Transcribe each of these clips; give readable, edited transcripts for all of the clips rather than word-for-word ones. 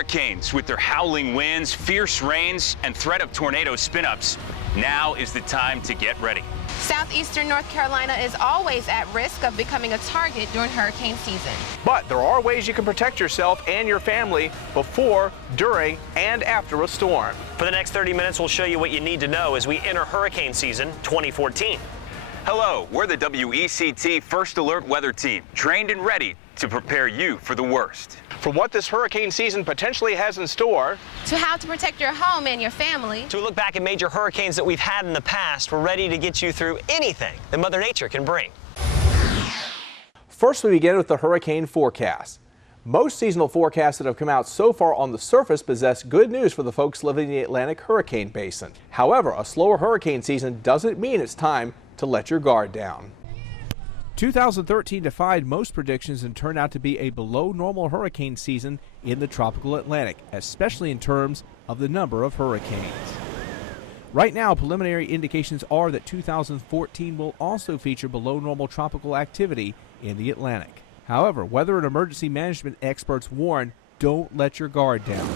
Hurricanes, with their howling winds, fierce rains, and threat of tornado spin-ups, now is the time to get ready. Southeastern North Carolina is always at risk of becoming a target during hurricane season. But there are ways you can protect yourself and your family before, during, and after a storm. For the next 30 minutes, we'll show you what you need to know as we enter hurricane season 2014. Hello, we're the WECT First Alert Weather Team, trained and ready to prepare you for the worst. From what this hurricane season potentially has in store, to how to protect your home and your family, to look back at major hurricanes that we've had in the past, we're ready to get you through anything that Mother Nature can bring. First, we begin with the hurricane forecast. Most seasonal forecasts that have come out so far on the surface possess good news for the folks living in the Atlantic hurricane basin. However, a slower hurricane season doesn't mean it's time to let your guard down. 2013 defied most predictions and turned out to be a below normal hurricane season in the tropical Atlantic, especially in terms of the number of hurricanes. Right now, preliminary indications are that 2014 will also feature below normal tropical activity in the Atlantic. However, weather and emergency management experts warn, don't let your guard down.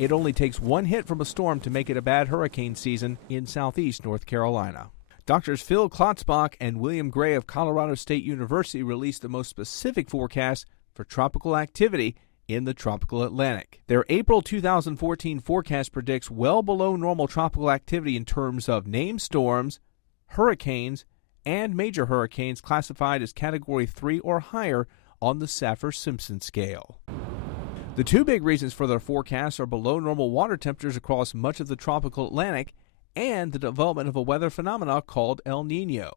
It only takes one hit from a storm to make it a bad hurricane season in southeast North Carolina. Doctors Phil Klotzbach and William Gray of Colorado State University released the most specific forecast for tropical activity in the tropical Atlantic. Their April 2014 forecast predicts well below normal tropical activity in terms of named storms, hurricanes, and major hurricanes classified as Category 3 or higher on the Saffir-Simpson scale. The two big reasons for their forecasts are below normal water temperatures across much of the tropical Atlantic and the development of a weather phenomena called El Nino.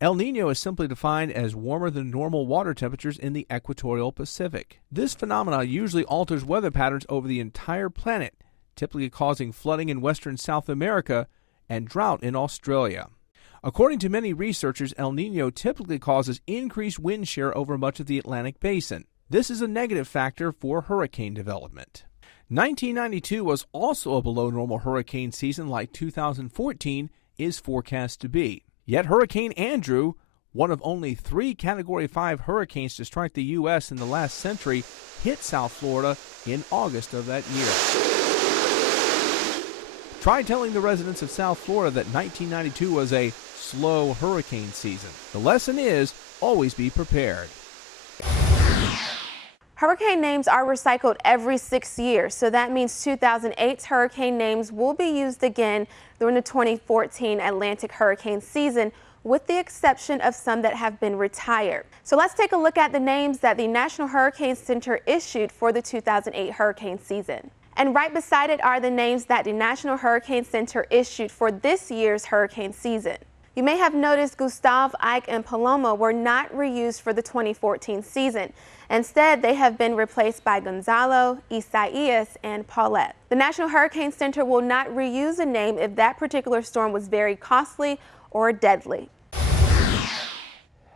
El Nino is simply defined as warmer than normal water temperatures in the equatorial Pacific. This phenomena usually alters weather patterns over the entire planet, typically causing flooding in western South America and drought in Australia. According to many researchers, El Nino typically causes increased wind shear over much of the Atlantic basin. This is a negative factor for hurricane development. 1992 was also a below-normal hurricane season like 2014 is forecast to be. Yet Hurricane Andrew, one of only 3 Category 5 hurricanes to strike the U.S. in the last century, hit South Florida in August of that year. Try telling the residents of South Florida that 1992 was a slow hurricane season. The lesson is, always be prepared. hurricane names are recycled every 6 years, so that means 2008's hurricane names will be used again during the 2014 Atlantic hurricane season, with the exception of some that have been retired. So let's take a look at the names that the National Hurricane Center issued for the 2008 hurricane season. And right beside it are the names that the National Hurricane Center issued for this year's hurricane season. You may have noticed Gustav, Ike, and Paloma were not reused for the 2014 season. Instead, they have been replaced by Gonzalo, Isaias, and Paulette. The National Hurricane Center will not reuse a name if that particular storm was very costly or deadly.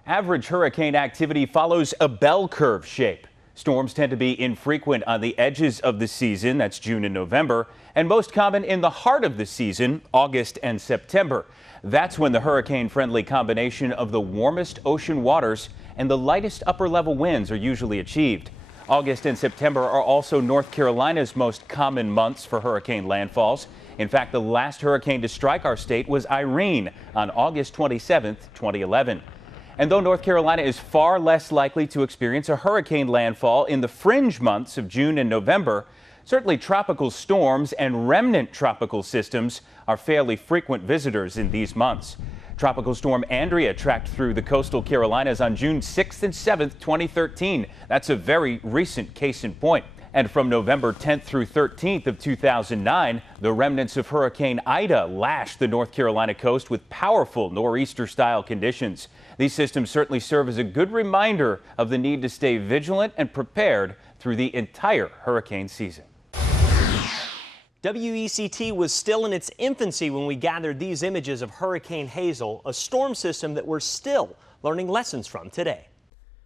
Average hurricane activity follows a bell curve shape. Storms tend to be infrequent on the edges of the season, that's June and November, and most common in the heart of the season, August and September. That's when the hurricane-friendly combination of the warmest ocean waters and the lightest upper-level winds are usually achieved. August and September are also North Carolina's most common months for hurricane landfalls. In fact, the last hurricane to strike our state was Irene on August 27, 2011. And though North Carolina is far less likely to experience a hurricane landfall in the fringe months of June and November, certainly tropical storms and remnant tropical systems are fairly frequent visitors in these months. Tropical storm Andrea tracked through the coastal Carolinas on June 6th and 7th, 2013. That's a very recent case in point. And from November 10th through 13th of 2009, the remnants of Hurricane Ida lashed the North Carolina coast with powerful nor'easter-style conditions. These systems certainly serve as a good reminder of the need to stay vigilant and prepared through the entire hurricane season. WECT was still in its infancy when we gathered these images of Hurricane Hazel, a storm system that we're still learning lessons from today.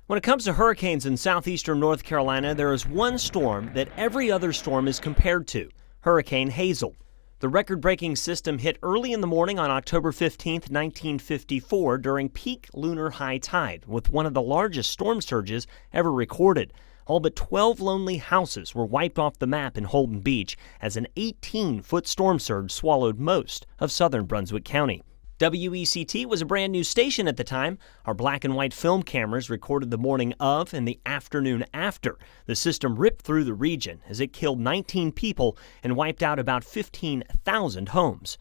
When it comes to hurricanes in southeastern North Carolina, there is one storm that every other storm is compared to, Hurricane Hazel. The record-breaking system hit early in the morning on October 15, 1954, during peak lunar high tide, with one of the largest storm surges ever recorded. All but 12 lonely houses were wiped off the map in Holden Beach as an 18-foot storm surge swallowed most of southern Brunswick County. WECT was a brand new station at the time. Our black and white film cameras recorded the morning of and the afternoon after the system ripped through the region as it killed 19 people and wiped out about 15,000 homes.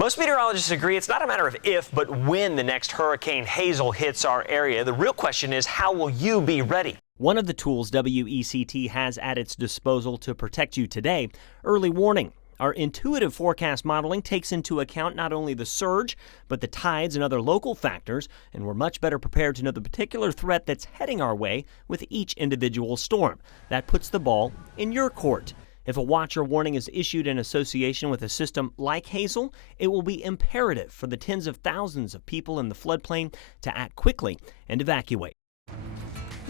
Most meteorologists agree it's not a matter of if, but when the next Hurricane Hazel hits our area. The real question is, how will you be ready? One of the tools WECT has at its disposal to protect you today, early warning. Our intuitive forecast modeling takes into account not only the surge, but the tides and other local factors, and we're much better prepared to know the particular threat that's heading our way with each individual storm. That puts the ball in your court. If a watch or warning is issued in association with a system like Hazel, it will be imperative for the tens of thousands of people in the floodplain to act quickly and evacuate.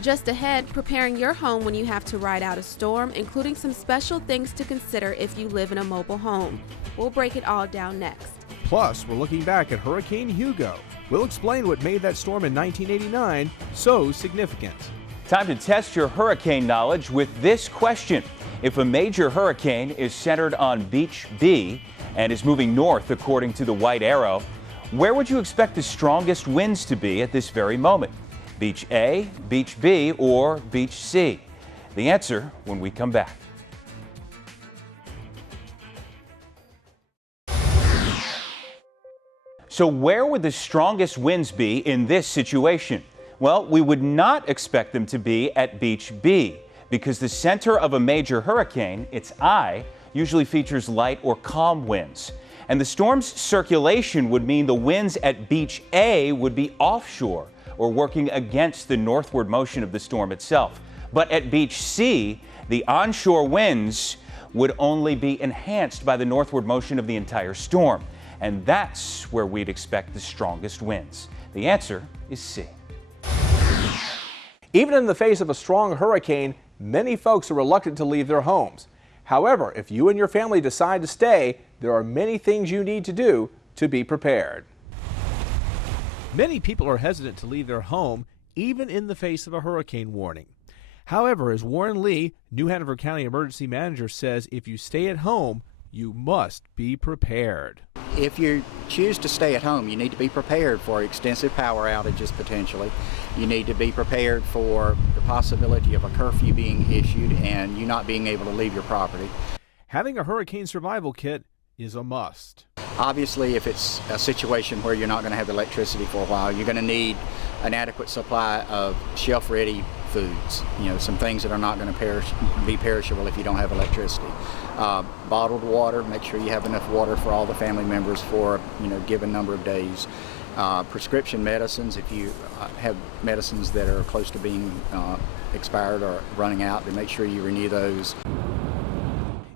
Just ahead, preparing your home when you have to ride out a storm, including some special things to consider if you live in a mobile home. We'll break it all down next. Plus, we're looking back at Hurricane Hugo. We'll explain what made that storm in 1989 so significant. Time to test your hurricane knowledge with this question. If a major hurricane is centered on Beach B and is moving north according to the white arrow, where would you expect the strongest winds to be at this very moment? Beach A, Beach B, or Beach C? The answer when we come back. So where would the strongest winds be in this situation? Well, we would not expect them to be at Beach B because the center of a major hurricane, its eye, usually features light or calm winds. And the storm's circulation would mean the winds at Beach A would be offshore or working against the northward motion of the storm itself. But at Beach C, the onshore winds would only be enhanced by the northward motion of the entire storm. And that's where we'd expect the strongest winds. The answer is C. Even in the face of a strong hurricane, many folks are reluctant to leave their homes. However, if you and your family decide to stay, there are many things you need to do to be prepared. Many people are hesitant to leave their home, even in the face of a hurricane warning. However, as Warren Lee, New Hanover County Emergency Manager, says, if you stay at home, you must be prepared. If you choose to stay at home, you need to be prepared for extensive power outages potentially. You need to be prepared for the possibility of a curfew being issued and you not being able to leave your property. Having a hurricane survival kit is a must. Obviously, if it's a situation where you're not going to have electricity for a while, you're going to need an adequate supply of shelf-ready foods. You know, some things that are not going to be perishable if you don't have electricity. Bottled water, make sure you have enough water for all the family members for a given number of days. Prescription medicines, if you have medicines that are close to being expired or running out, then make sure you renew those.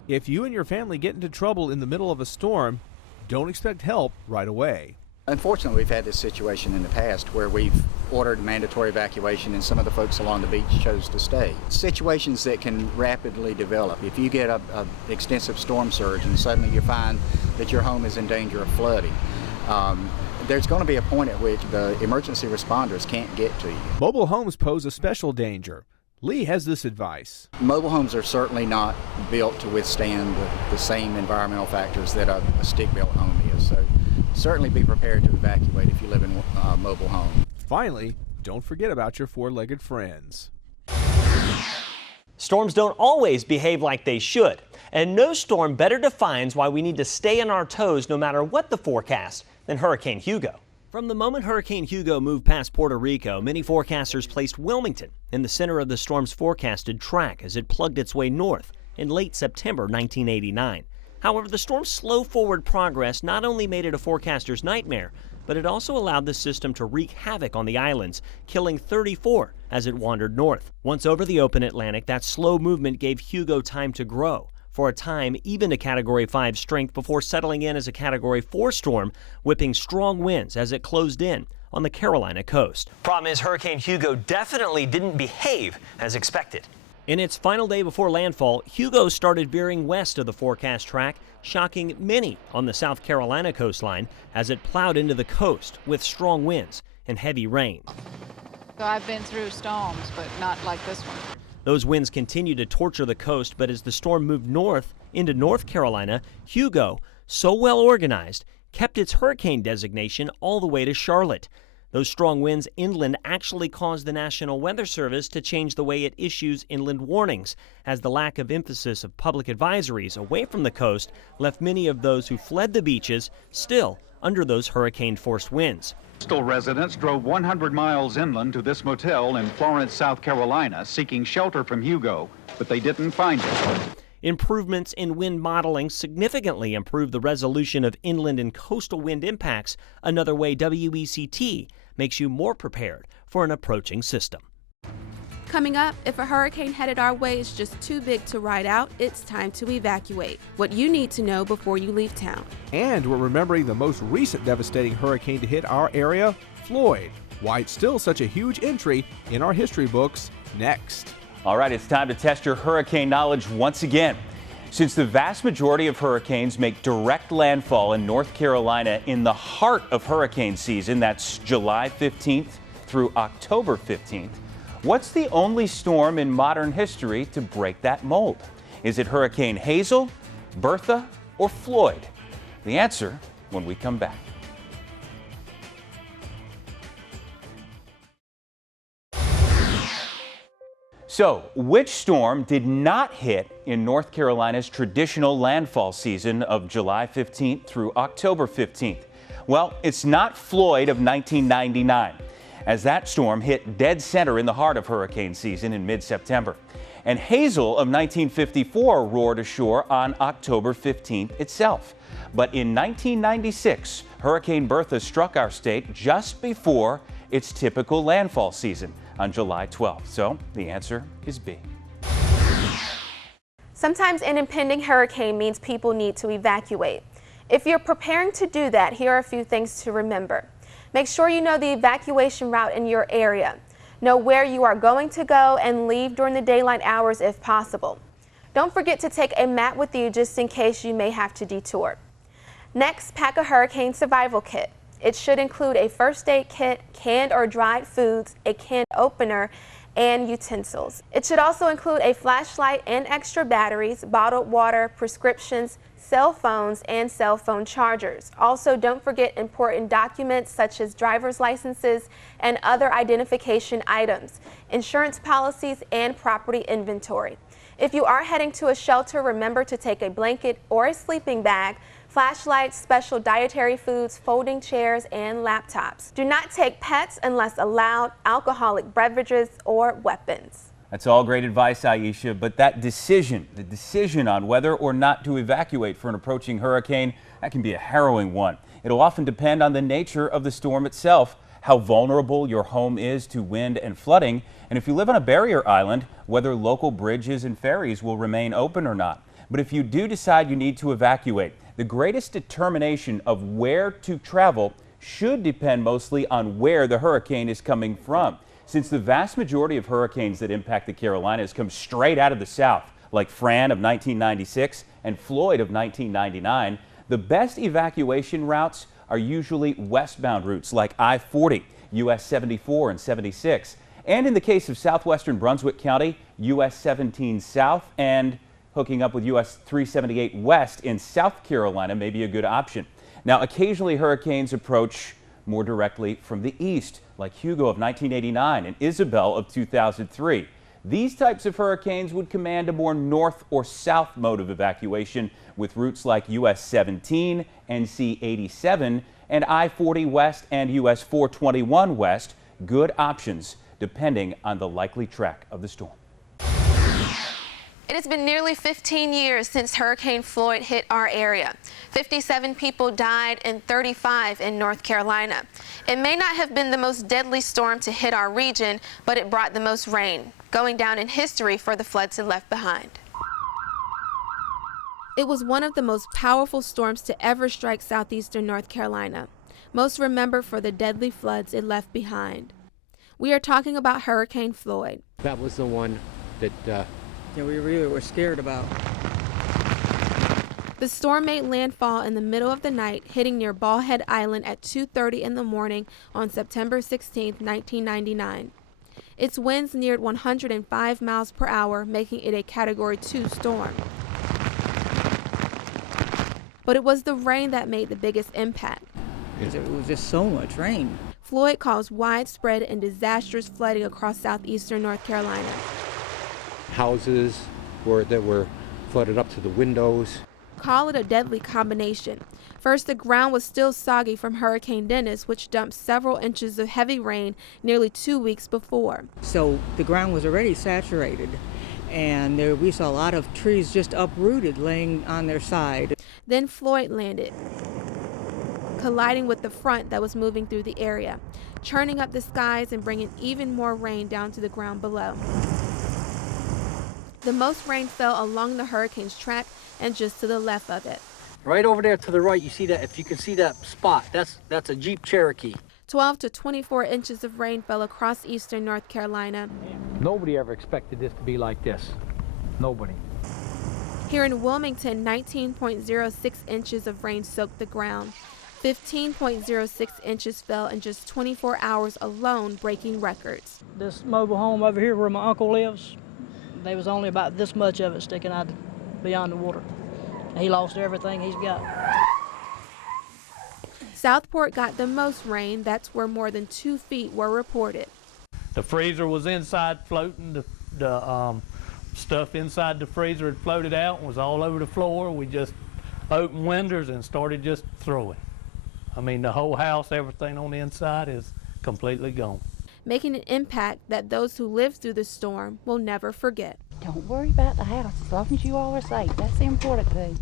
If you and your family get into trouble in the middle of a storm, don't expect help right away. Unfortunately, we've had this situation in the past where we've ordered mandatory evacuation and some of the folks along the beach chose to stay. Situations that can rapidly develop. If you get an extensive storm surge and suddenly you find that your home is in danger of flooding, there's going to be a point at which the emergency responders can't get to you. Mobile homes pose a special danger. Lee has this advice. Mobile homes are certainly not built to withstand the same environmental factors that a stick-built home is. So certainly be prepared to evacuate if you live in a mobile home. Finally, don't forget about your four-legged friends. Storms don't always behave like they should, and no storm better defines why we need to stay on our toes no matter what the forecast than Hurricane Hugo. From the moment Hurricane Hugo moved past Puerto Rico, many forecasters placed Wilmington in the center of the storm's forecasted track as it plugged its way north in late September 1989. However, the storm's slow forward progress not only made it a forecaster's nightmare, but it also allowed the system to wreak havoc on the islands, killing 34 as it wandered north. Once over the open Atlantic, that slow movement gave Hugo time to grow. For a time, even to Category 5 strength before settling in as a Category 4 storm, whipping strong winds as it closed in on the Carolina coast. Problem is, Hurricane Hugo definitely didn't behave as expected. In its final day before landfall, Hugo started veering west of the forecast track, shocking many on the South Carolina coastline as it plowed into the coast with strong winds and heavy rain. So I've been through storms, but not like this one. Those winds continue to torture the coast, but as the storm moved north into North Carolina, Hugo, so well organized, kept its hurricane designation all the way to Charlotte. Those strong winds inland actually caused the National Weather Service to change the way it issues inland warnings, as the lack of emphasis of public advisories away from the coast left many of those who fled the beaches still under those hurricane-force winds. Coastal residents drove 100 miles inland to this motel in Florence, South Carolina, seeking shelter from Hugo, but they didn't find it. Improvements in wind modeling significantly improved the resolution of inland and coastal wind impacts, another way WECT makes you more prepared for an approaching system. Coming up, if a hurricane headed our way is just too big to ride out, it's time to evacuate. What you need to know before you leave town. And we're remembering the most recent devastating hurricane to hit our area, Floyd. Why it's still such a huge entry in our history books, next. All right, it's time to test your hurricane knowledge once again. Since the vast majority of hurricanes make direct landfall in North Carolina in the heart of hurricane season, that's July 15th through October 15th, what's the only storm in modern history to break that mold? Is it Hurricane Hazel, Bertha, or Floyd? The answer when we come back. So, which storm did not hit in North Carolina's traditional landfall season of July 15th through October 15th? Well, it's not Floyd of 1999, as that storm hit dead center in the heart of hurricane season in mid-September. And Hazel of 1954 roared ashore on October 15th itself. But in 1996, Hurricane Bertha struck our state just before its typical landfall season on July 12th. So the answer is B. Sometimes an impending hurricane means people need to evacuate. If you're preparing to do that, here are a few things to remember. Make sure you know the evacuation route in your area. Know where you are going to go and leave during the daylight hours if possible. Don't forget to take a map with you just in case you may have to detour. Next, pack a hurricane survival kit. It should include a first aid kit, canned or dried foods, a can opener, and utensils. It should also include a flashlight and extra batteries, bottled water, prescriptions, cell phones, and cell phone chargers. Also, don't forget important documents such as driver's licenses and other identification items, insurance policies, and property inventory. If you are heading to a shelter, remember to take a blanket or a sleeping bag, flashlights, special dietary foods, folding chairs, and laptops. Do not take pets unless allowed, alcoholic beverages, or weapons. That's all great advice, Aisha, but that the decision on whether or not to evacuate for an approaching hurricane, that can be a harrowing one. It'll often depend on the nature of the storm itself, how vulnerable your home is to wind and flooding, and if you live on a barrier island, whether local bridges and ferries will remain open or not. But if you do decide you need to evacuate, the greatest determination of where to travel should depend mostly on where the hurricane is coming from. Since the vast majority of hurricanes that impact the Carolinas come straight out of the south, like Fran of 1996 and Floyd of 1999, the best evacuation routes are usually westbound routes like I-40, US 74 and 76, and in the case of southwestern Brunswick County, US 17 South, and hooking up with US 378 West in South Carolina may be a good option. Now, occasionally hurricanes approach more directly from the east, like Hugo of 1989 and Isabel of 2003. These types of hurricanes would command a more north or south mode of evacuation with routes like US 17, NC 87, and I-40 West and US 421 West, good options depending on the likely track of the storm. It has been nearly 15 years since Hurricane Floyd hit our area. 57 people died and 35 in North Carolina. It may not have been the most deadly storm to hit our region, but it brought the most rain, going down in history for the floods it left behind. It was one of the most powerful storms to ever strike southeastern North Carolina. Most remember for the deadly floods it left behind. We are talking about Hurricane Floyd. That was the one that we really were scared about. The storm made landfall in the middle of the night, hitting near Ballhead Island at 2:30 in the morning on September 16, 1999. Its winds neared 105 miles per hour, making it a Category 2 storm. But it was the rain that made the biggest impact. It was just so much rain. Floyd caused widespread and disastrous flooding across southeastern North Carolina. Houses that were flooded up to the windows. Call it a deadly combination. First, the ground was still soggy from Hurricane Dennis, which dumped several inches of heavy rain nearly 2 weeks before. So the ground was already saturated, and we saw a lot of trees just uprooted laying on their side. Then Floyd landed, colliding with the front that was moving through the area, churning up the skies and bringing even more rain down to the ground below. The most rain fell along the hurricane's track and just to the left of it. Right over there to the right, you see that, if you can see that spot, that's a Jeep Cherokee. 12 to 24 inches of rain fell across eastern North Carolina. Nobody ever expected this to be like this. Nobody. Here in Wilmington, 19.06 inches of rain soaked the ground. 15.06 inches fell in just 24 hours alone, breaking records. This mobile home over here where my uncle lives, there was only about this much of it sticking out beyond the water. He lost everything he's got. Southport got the most rain. That's where more than 2 feet were reported. The freezer was inside floating. The stuff inside the freezer had floated out and was all over the floor. We just opened windows and started just throwing. I mean, the whole house, everything on the inside is completely gone. Making an impact that those who lived through the storm will never forget. Don't worry about the house as long as you all are safe. That's the important thing.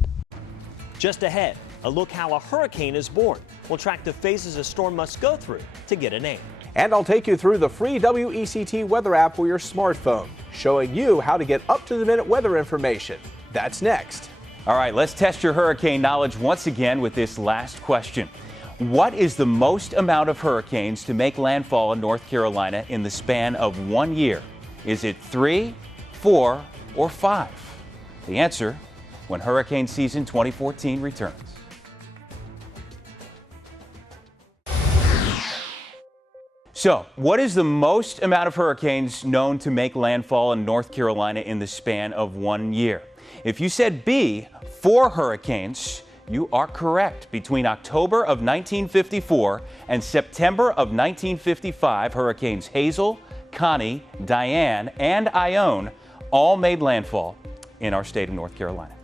Just ahead, a look how a hurricane is born. We'll track the phases a storm must go through to get a name. And I'll take you through the free WECT weather app for your smartphone, showing you how to get up-to-the-minute weather information. That's next. All right, let's test your hurricane knowledge once again with this last question. What is the most amount of hurricanes to make landfall in North Carolina in the span of 1 year? Is it 3, 4, or 5? The answer when hurricane season 2014 returns. So, what is the most amount of hurricanes known to make landfall in North Carolina in the span of 1 year? If you said B, 4 hurricanes, you are correct. Between October of 1954 and September of 1955, hurricanes Hazel, Connie, Diane, and Ione all made landfall in our state of North Carolina.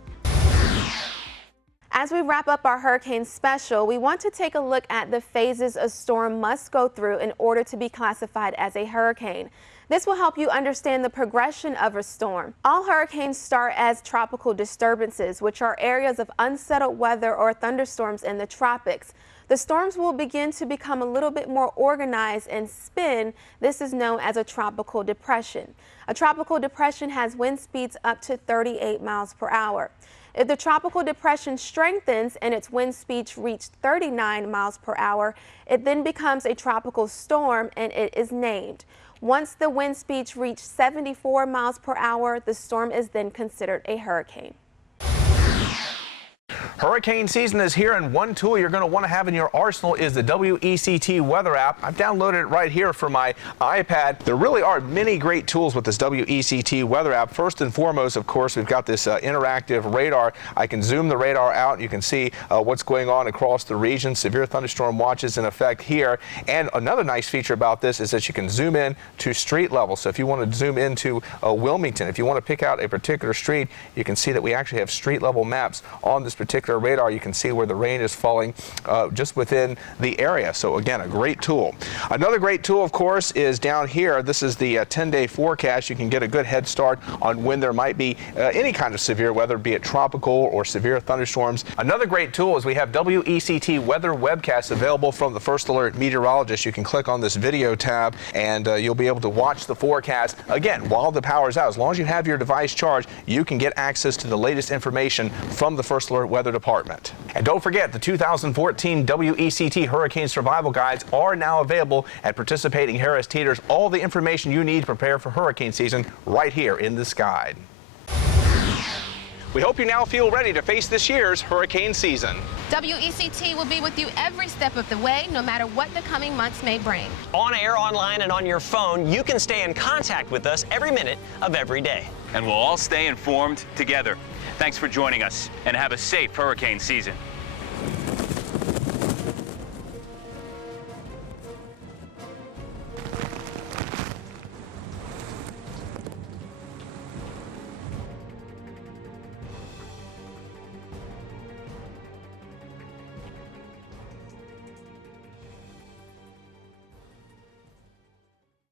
As we wrap up our hurricane special, we want to take a look at the phases a storm must go through in order to be classified as a hurricane. This will help you understand the progression of a storm. All hurricanes start as tropical disturbances, which are areas of unsettled weather or thunderstorms in the tropics. The storms will begin to become a little bit more organized and spin. This is known as a tropical depression. A tropical depression has wind speeds up to 38 miles per hour. If the tropical depression strengthens and its wind speeds reach 39 miles per hour, it then becomes a tropical storm and it is named. Once the wind speeds reach 74 miles per hour, the storm is then considered a hurricane. Hurricane season is here, and one tool you're going to want to have in your arsenal is the WECT weather app. I've downloaded it right here for my iPad. There really are many great tools with this WECT weather app. First and foremost, of course, we've got this interactive radar. I can zoom the radar out. You can see what's going on across the region. Severe thunderstorm watches in effect here. And another nice feature about this is that you can zoom in to street level. So if you want to zoom into Wilmington, if you want to pick out a particular street, you can see that we actually have street level maps on this particular radar. You can see where the rain is falling just within the area. So again, a great tool. Another great tool, of course, is down here. This is the 10-day forecast. You can get a good head start on when there might be any kind of severe weather, be it tropical or severe thunderstorms. Another great tool is we have WECT weather webcasts available from the First Alert meteorologist. You can click on this video tab and you'll be able to watch the forecast again while the power's out. As long as you have your device charged, you can get access to the latest information from the First Alert Weather Department. And don't forget, the 2014 WECT Hurricane Survival Guides are now available at participating Harris Teeters. All the information you need to prepare for hurricane season right here in this guide. We hope you now feel ready to face this year's hurricane season. WECT will be with you every step of the way, no matter what the coming months may bring. On air, online, and on your phone, you can stay in contact with us every minute of every day. And we'll all stay informed together. Thanks for joining us, and have a safe hurricane season.